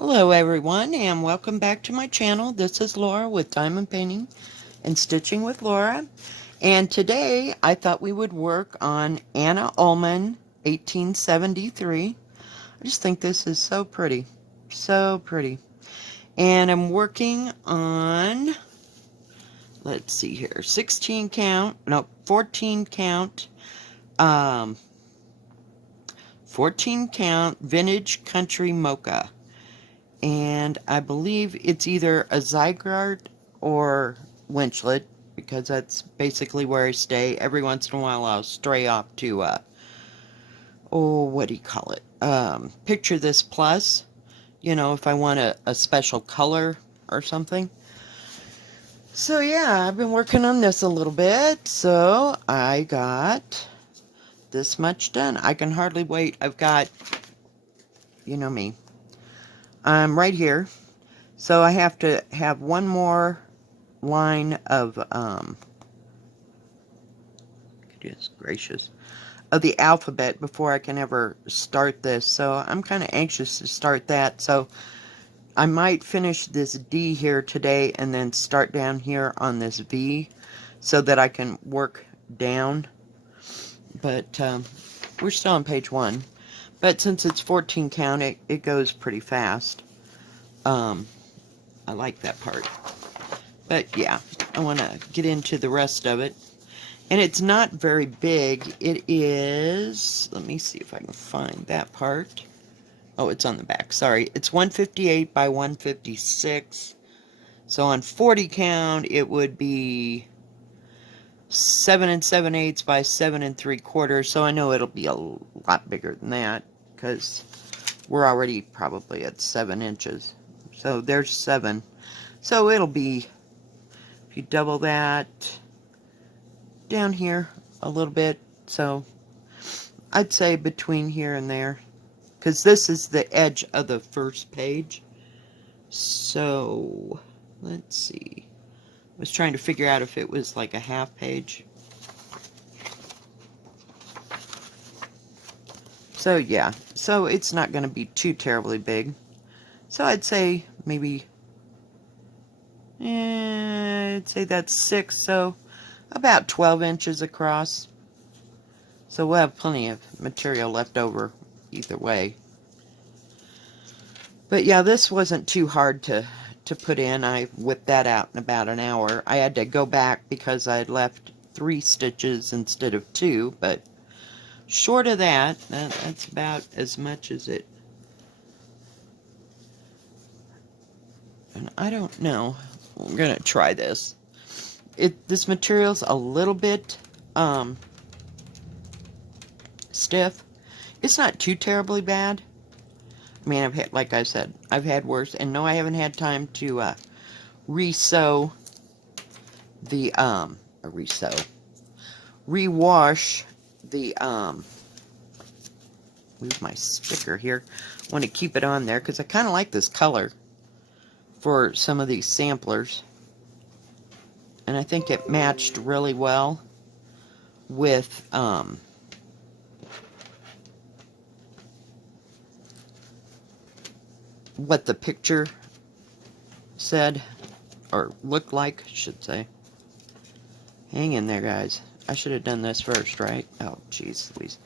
Hello everyone and welcome back to my channel. This is Laura with Diamond Painting and Stitching with Laura. And today I thought we would work on Anna Ullman 1873. I just think this is so pretty. So pretty. And I'm working on, let's see here, 16 count, no, 14 count, 14 count Vintage Country Mocha. And I believe it's either a Zygarde or Winchlet, because that's basically where I stay. Every once in a while I'll stray off to, what do you call it? Picture This Plus, you know, if I want a special color or something. So yeah, I've been working on this a little bit, so I got this much done. I can hardly wait. I've got, you know me, I'm right here. So I have to have one more line of, goodness gracious, of the alphabet before I can ever start this. So I'm kind of anxious to start that. So I might finish this D here today and then start down here on this V so that I can work down. But we're still on page 1. But since it's 14 count, it goes pretty fast. I like that part. But yeah, I want to get into the rest of it. And it's not very big. It is, let me see if I can find that part. Oh, it's on the back. Sorry. It's 158 by 156. So on 40 count, it would be 7 7/8 by 7 3/4. So I know it'll be a lot bigger than that, because we're already probably at 7 inches. So there's 7. So it'll be, if you double that, down here a little bit. So I'd say between here and there, because this is the edge of the first page. So let's see. I was trying to figure out if it was like a half page. So yeah, so it's not going to be too terribly big. So I'd say maybe, I'd say that's 6, so about 12 inches across. So we'll have plenty of material left over either way. But yeah, this wasn't too hard to put in. I whipped that out in about an hour. I had to go back because I had left 3 stitches instead of 2, but short of that, that's about as much as it. And I don't know. I'm going to try this. This material's a little bit stiff. It's not too terribly bad. I mean, I've had, like I said, I've had worse. And no, I haven't had time to re-sew the, rewash the, move my sticker here. I want to keep it on there because I kind of like this color for some of these samplers. And I think it matched really well with, what the picture said, or looked like, I should say. Hang in there, guys. I should have done this first, right? Oh, jeez Louise.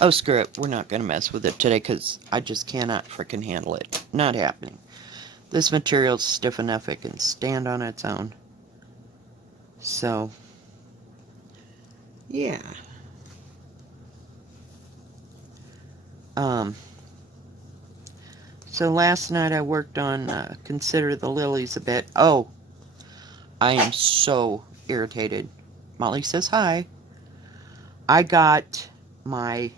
Oh, screw it. We're not going to mess with it today because I just cannot frickin' handle it. Not happening. This material's stiff enough it can stand on its own. So, yeah. So last night I worked on Consider the Lilies a bit. Oh, I am so irritated. Molly says hi. I got my,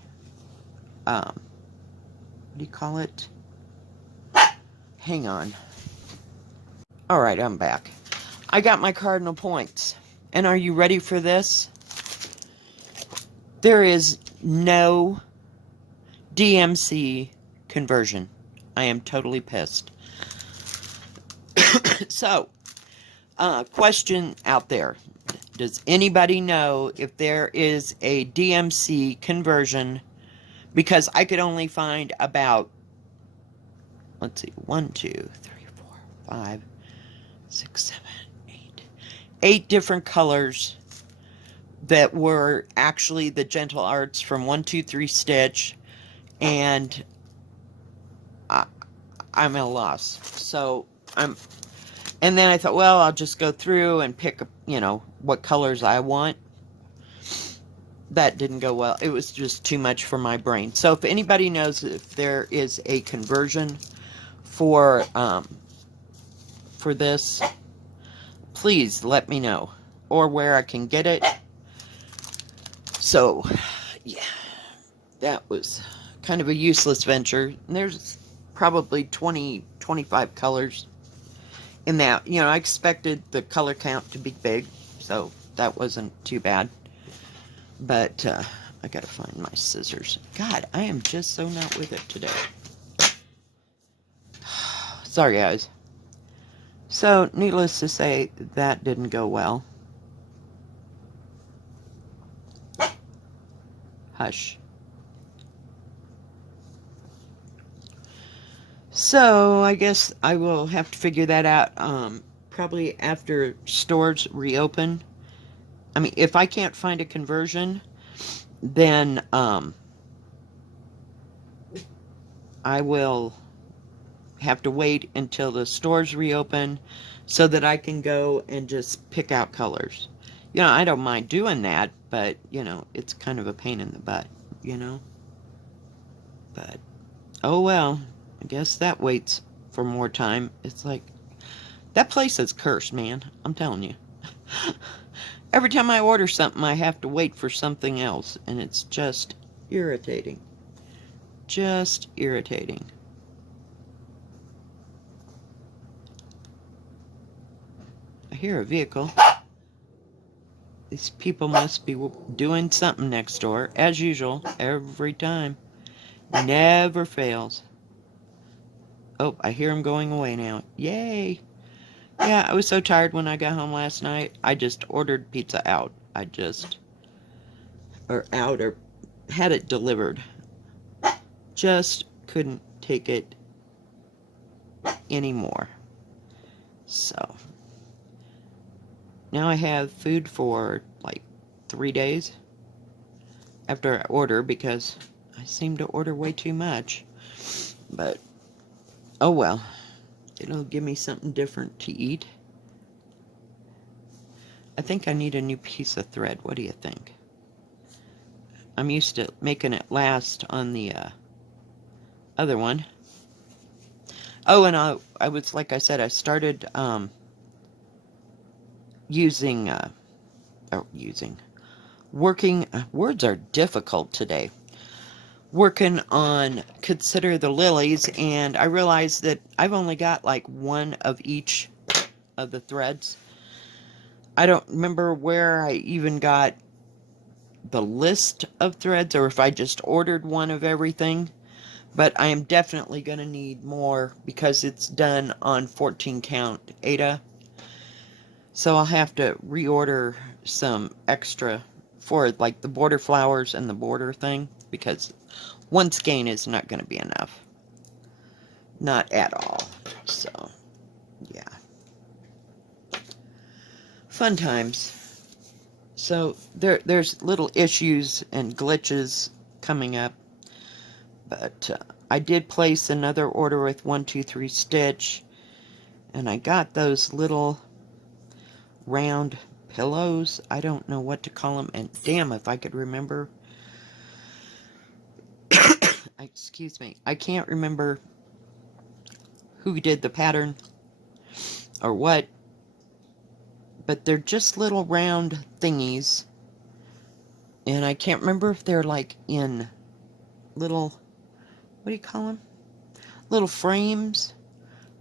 what do you call it? Hang on. Alright, I'm back. I got my cardinal points. And are you ready for this? There is no DMC conversion. I am totally pissed. So, question out there. Does anybody know if there is a DMC conversion? Because I could only find about let's see, 1, 2, 3, 4, 5, 6, 7, 8. 8 different colors that were actually the Gentle Arts from 123 Stitch, and I'm at a loss. So and then I thought, well, I'll just go through and pick, what colors I want. That didn't go well. It was just too much for my brain. So if anybody knows if there is a conversion for this, please let me know, or where I can get it. So, yeah, that was kind of a useless venture. There's probably 20, 25 colors in that. I expected the color count to be big, so that wasn't too bad. But I gotta find my scissors. God, I am just so not with it today. Sorry, guys. So, needless to say, that didn't go well. Hush. So, I guess I will have to figure that out probably after stores reopen. I mean, if I can't find a conversion, then I will have to wait until the stores reopen so that I can go and just pick out colors. I don't mind doing that, but, it's kind of a pain in the butt, But, oh well, I guess that waits for more time. It's like, that place is cursed, man. I'm telling you. Every time I order something, I have to wait for something else, and it's just irritating. Just irritating. I hear a vehicle. These people must be doing something next door, as usual, every time. Never fails. Oh, I hear them going away now. Yay! Yeah, I was so tired when I got home last night. I just ordered pizza out. Or had it delivered. Just couldn't take it anymore. So, now I have food for like 3 days after I order, because I seem to order way too much. But, oh well. It'll give me something different to eat. I think I need a new piece of thread. What do you think? I'm used to making it last on the other one. Oh, and I was, like I said, I started working, words are difficult today, working on Consider the Lilies, and I realized that I've only got like one of each of the threads. I don't remember where I even got the list of threads, or if I just ordered one of everything, but I am definitely going to need more because it's done on 14 count Ada. So I'll have to reorder some extra for like the border flowers and the border thing, because one skein is not going to be enough. Not at all. So, yeah. Fun times. So there's little issues and glitches coming up. But I did place another order with 123 Stitch. And I got those little round pillows. I don't know what to call them. And damn if I could remember. Excuse me. I can't remember who did the pattern or what. But they're just little round thingies. And I can't remember if they're like in little, what do you call them? Little frames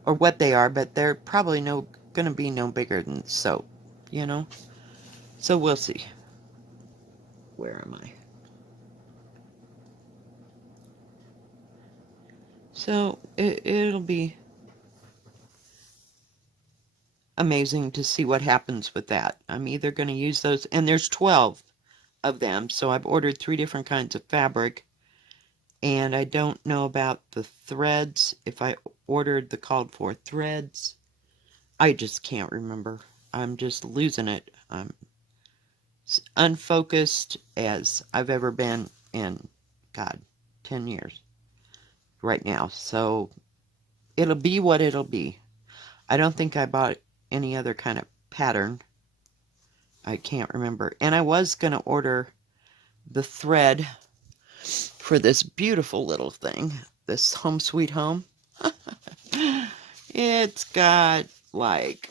or what they are. But they're probably going to be no bigger than soap, So we'll see. Where am I? So it'll be amazing to see what happens with that. I'm either going to use those, and there's 12 of them, so I've ordered 3 different kinds of fabric, and I don't know about the threads, if I ordered the called for threads. I just can't remember. I'm just losing it. I'm as unfocused as I've ever been in, God, 10 years right now. So it'll be what it'll be. I don't think I bought any other kind of pattern. I can't remember. And I was going to order the thread for this beautiful little thing, this Home Sweet Home. It's got like,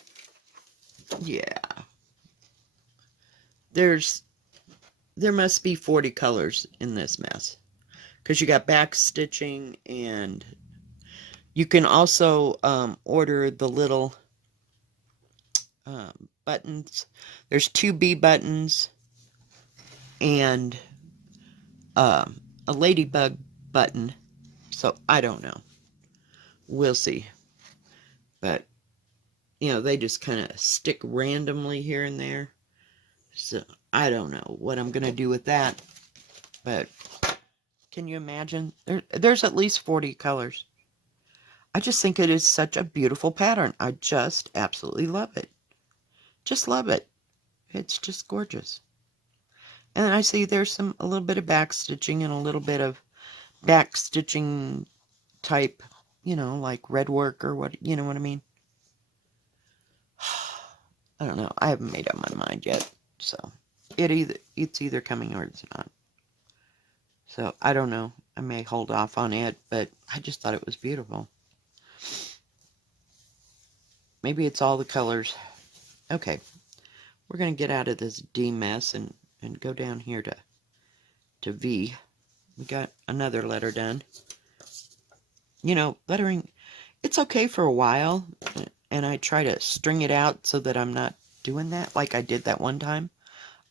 yeah, there must be 40 colors in this mess, because you got back stitching, and you can also order the little buttons. There's 2 B buttons and a ladybug button. So I don't know. We'll see. But, you know, they just kind of stick randomly here and there. So I don't know what I'm going to do with that. But can you imagine? There's at least 40 colors. I just think it is such a beautiful pattern. I just absolutely love it. Just love it. It's just gorgeous. And I see there's a little bit of back stitching and a little bit of back stitching type, you know, like red work or what, you know what I mean? I don't know. I haven't made up my mind yet. So it's either coming or it's not. So I don't know. I may hold off on it, but I just thought it was beautiful. Maybe it's all the colors. Okay. We're going to get out of this D mess and go down here to V. We got another letter done. You know, lettering, it's okay for a while, and I try to string it out so that I'm not doing that like I did that one time.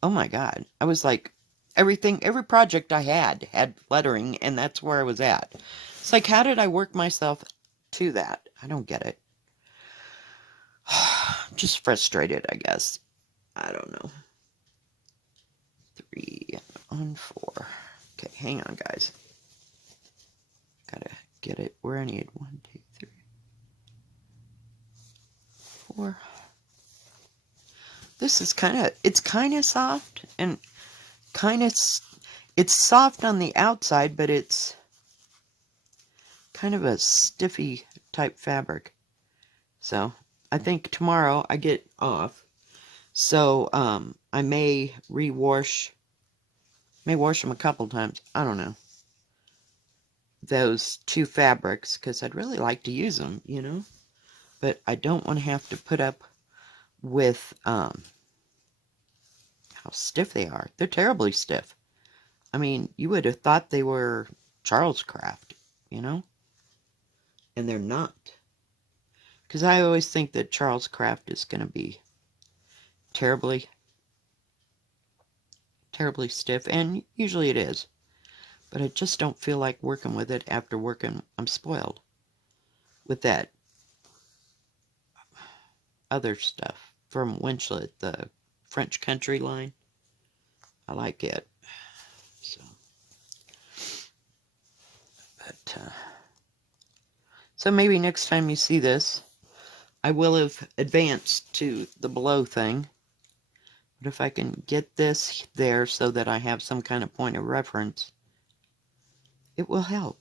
Oh my God. I was like, every project I had lettering, and that's where I was at. It's like, how did I work myself to that? I don't get it. Just frustrated, I guess. I don't know. 3 on 4. Okay, hang on, guys. Gotta get it where I need. 1, 2, 3, 4. This is it's kind of soft and it's soft on the outside, but it's kind of a stiffy type fabric. So I think tomorrow I get off. So I may wash them a couple times. I don't know. Those 2 fabrics, because I'd really like to use them, you know. But I don't want to have to put up with how stiff they are. They're terribly stiff. I mean, you would have thought they were Charles Craft, you know? And they're not. Because I always think that Charles Craft is going to be terribly stiff, and usually it is. But I just don't feel like working with it after working. I'm spoiled with that other stuff from Winchlet, the French Country line. I like it. So maybe next time you see this, I will have advanced to the below thing. But if I can get this there so that I have some kind of point of reference, it will help.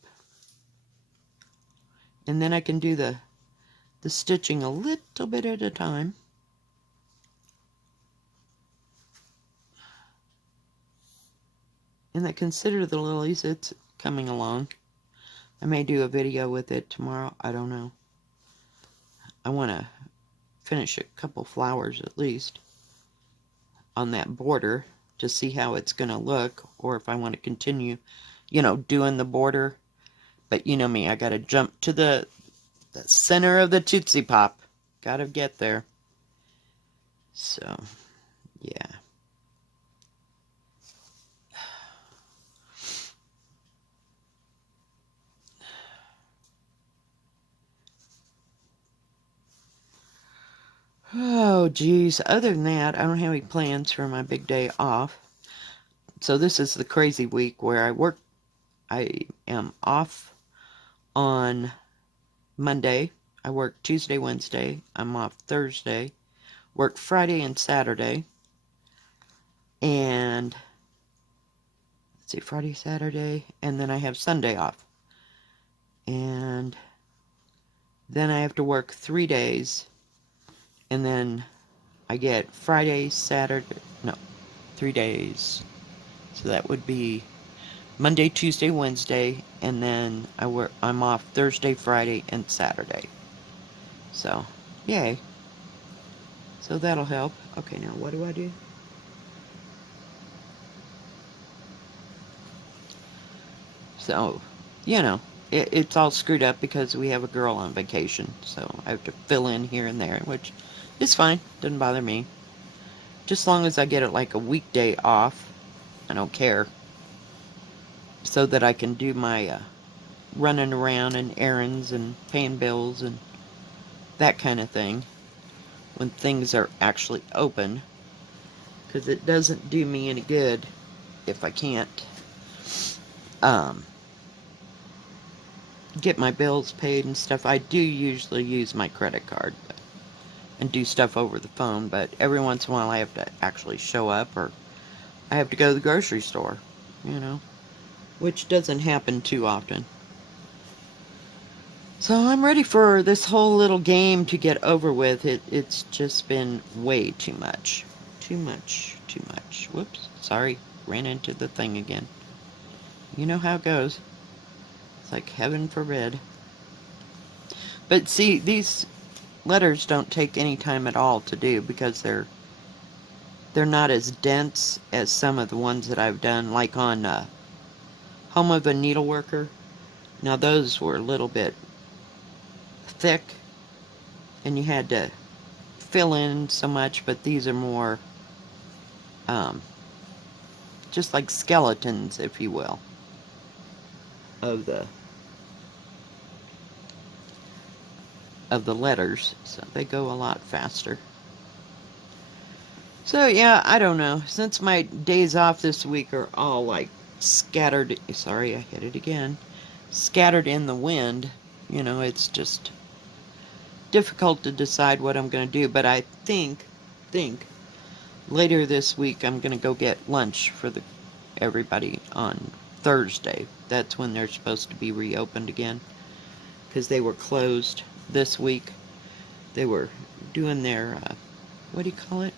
And then I can do the stitching a little bit at a time. And I consider the lilies, it's coming along. I may do a video with it tomorrow. I don't know. I want to finish a couple flowers at least on that border to see how it's going to look, or if I want to continue, you know, doing the border. But you know me, I got to jump to the center of the Tootsie Pop. Got to get there. So, yeah. Oh, geez. Other than that, I don't have any plans for my big day off. So this is the crazy week where I am off on Monday. I work Tuesday, Wednesday. I'm off Thursday. Work Friday and Saturday. And let's see, Friday, Saturday, and then I have Sunday off. And then I have to work 3 days, and then I get Friday, Saturday, no, 3 days. So that would be Monday, Tuesday, Wednesday, and then I'm off Thursday, Friday, and Saturday. So, yay. So that'll help. Okay, now what do I do? So, you know, it's all screwed up because we have a girl on vacation. So I have to fill in here and there, which is fine. Doesn't bother me. Just as long as I get it like a weekday off, I don't care. So that I can do my running around and errands and paying bills and that kind of thing when things are actually open. Because it doesn't do me any good if I can't get my bills paid and stuff. I do usually use my credit card and do stuff over the phone, but every once in a while I have to actually show up, or I have to go to the grocery store, you know, which doesn't happen too often. So I'm ready for this whole little game to get over with. It's just been way too much. Too much, too much. Whoops, sorry, ran into the thing again. You know how it goes. It's like heaven forbid. But see, these letters don't take any time at all to do because they're not as dense as some of the ones that I've done, like on Home of a Needleworker. Now those were a little bit thick, and you had to fill in so much, but these are more um, just like skeletons, if you will, of the letters, so they go a lot faster. So yeah, I don't know. Since my days off this week are all like scattered, sorry, I hit it again, scattered in the wind, you know, it's just difficult to decide what I'm going to do, but I think later this week I'm going to go get lunch for everybody on Thursday. That's when they're supposed to be reopened again, because they were closed this week. They were doing their, what do you call it?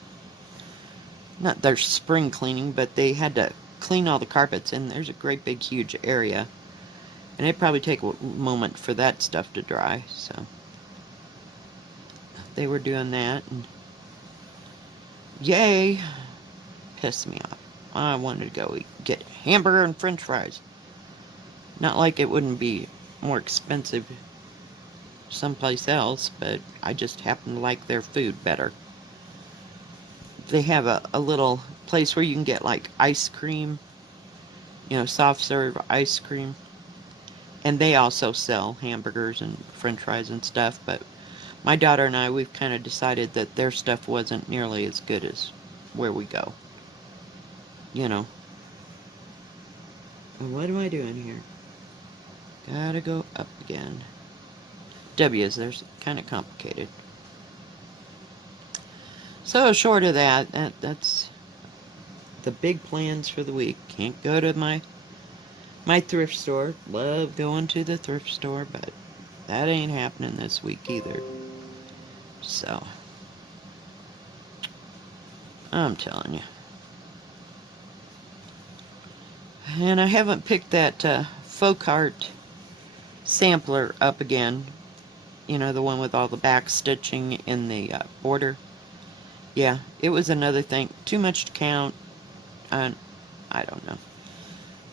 Not their spring cleaning, but they had to clean all the carpets, and there's a great big huge area. And it'd probably take a moment for that stuff to dry, so they were doing that, and yay, pissed me off. I wanted to go get hamburger and french fries. Not like it wouldn't be more expensive someplace else, but I just happen to like their food better. They have a little place where you can get like ice cream, you know, soft serve ice cream. And they also sell hamburgers and french fries and stuff, but my daughter and I, we've kind of decided that their stuff wasn't nearly as good as where we go. You know. What am I doing here? Gotta go up again. W's, they're kind of complicated. So short of that's the big plans for the week. Can't go to my thrift store. Love going to the thrift store, but that ain't happening this week either. So, I'm telling you. And I haven't picked that folk art sampler up again. You know, the one with all the back stitching in the border. Yeah, it was another thing. Too much to count. I don't know.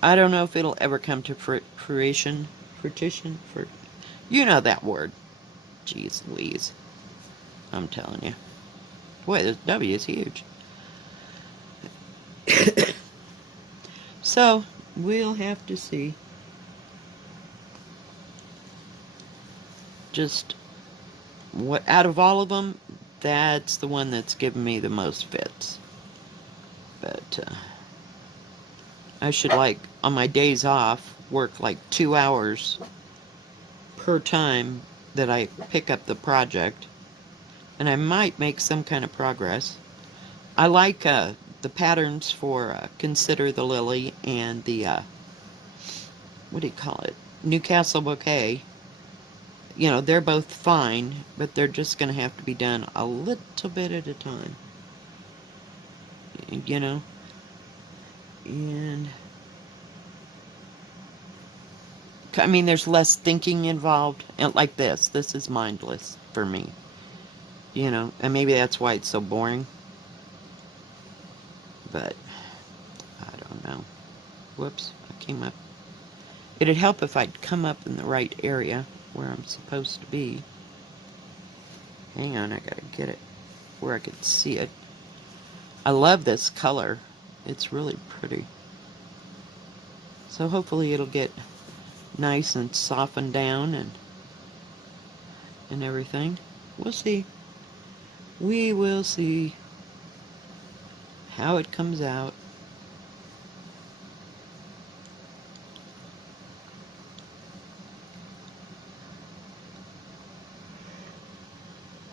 I don't know if it'll ever come to fruition. Fruition? You know that word. Jeez Louise. I'm telling you. Boy, this W is huge. So, we'll have to see. Just, what out of all of them, that's the one that's given me the most fits. But, I should, like, on my days off, work like 2 hours per time that I pick up the project, and I might make some kind of progress. I like the patterns for Consider the Lily and the, what do you call it? Newcastle Bouquet. You know, they're both fine, but they're just going to have to be done a little bit at a time. You know? And, I mean, there's less thinking involved. And like this. This is mindless for me. You know? And maybe that's why it's so boring. But, I don't know. Whoops, I came up. It'd help if I'd come up in the right area where I'm supposed to be. Hang on, I gotta get it where I can see it. I love this color. It's really pretty. So hopefully it'll get nice and softened down and everything. We'll see. We will see how it comes out.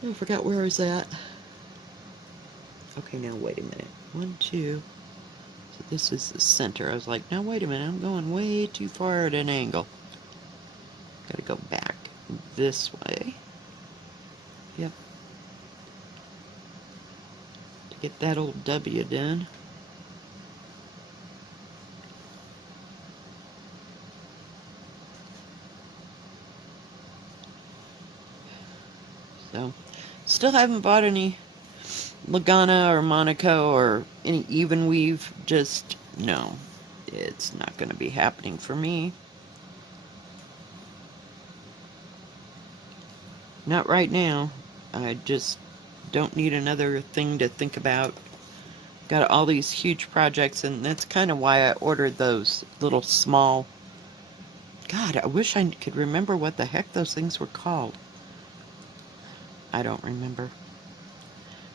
I forgot where I was at. Okay, now wait a minute. 1, 2. So this is the center. I was like, now wait a minute. I'm going way too far at an angle. Gotta go back this way. Yep. To get that old W done. So, still haven't bought any Lagana or Monaco or any even weave. Just, no. It's not going to be happening for me. Not right now. I just don't need another thing to think about. Got all these huge projects, and that's kind of why I ordered those little small... God, I wish I could remember what the heck those things were called. I don't remember.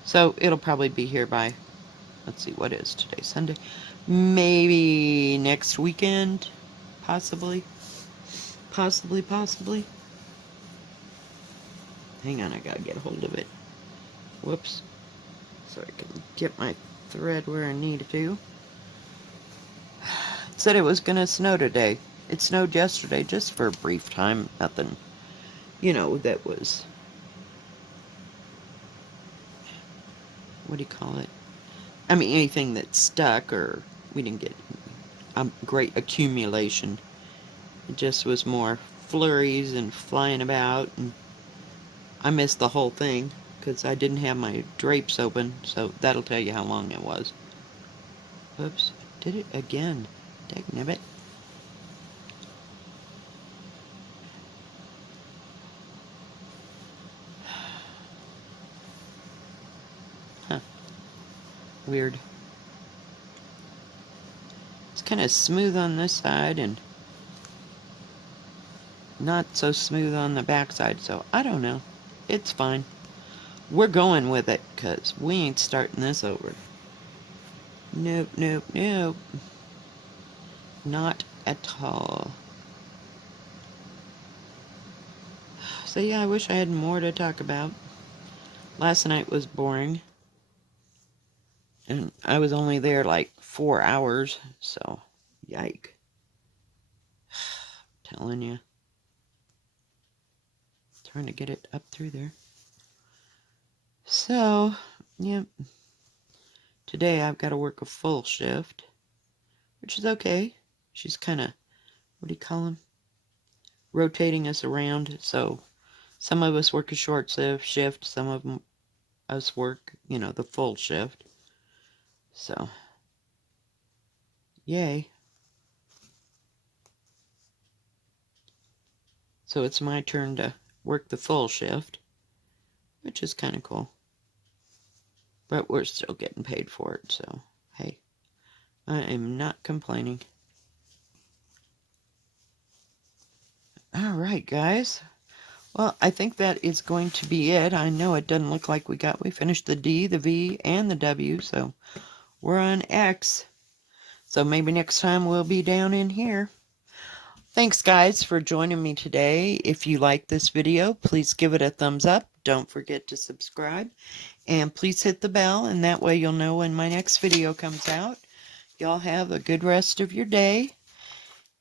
So it'll probably be here by, let's see, what is today? Sunday? Maybe next weekend? Possibly. Possibly. Hang on, I gotta get a hold of it. Whoops. So I can get my thread where I need it to. It said it was gonna snow today. It snowed yesterday, just for a brief time. Nothing, you know, that was... What do you call it? I mean, anything that stuck, or we didn't get a great accumulation. It just was more flurries and flying about, and I missed the whole thing because I didn't have my drapes open, so that'll tell you how long it was. Oops, did it again. Dagnabbit. Huh. Weird. It's kind of smooth on this side and not so smooth on the back side, so I don't know. It's fine. We're going with it because we ain't starting this over. Nope. Not at all. So yeah, I wish I had more to talk about. Last night was boring. And I was only there like 4 hours, so yike. Telling you. Trying to get it up through there. So, yep. Today I've got to work a full shift, which is okay. She's kind of, what do you call them? Rotating us around. So some of us work a short shift, some of us work, you know, the full shift. So, yay. So it's my turn to work the full shift, which is kind of cool. But we're still getting paid for it, so hey, I am not complaining. Alright, guys. Well, I think that is going to be it. I know it doesn't look like we finished the D, the V, and the W, so we're on X. So maybe next time we'll be down in here. Thanks, guys, for joining me today. If you like this video, please give it a thumbs up. Don't forget to subscribe. And please hit the bell, and that way you'll know when my next video comes out. Y'all have a good rest of your day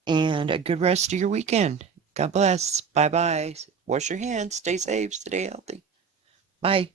and a good rest of your weekend. God bless. Bye-bye. Wash your hands. Stay safe. Stay healthy. Bye.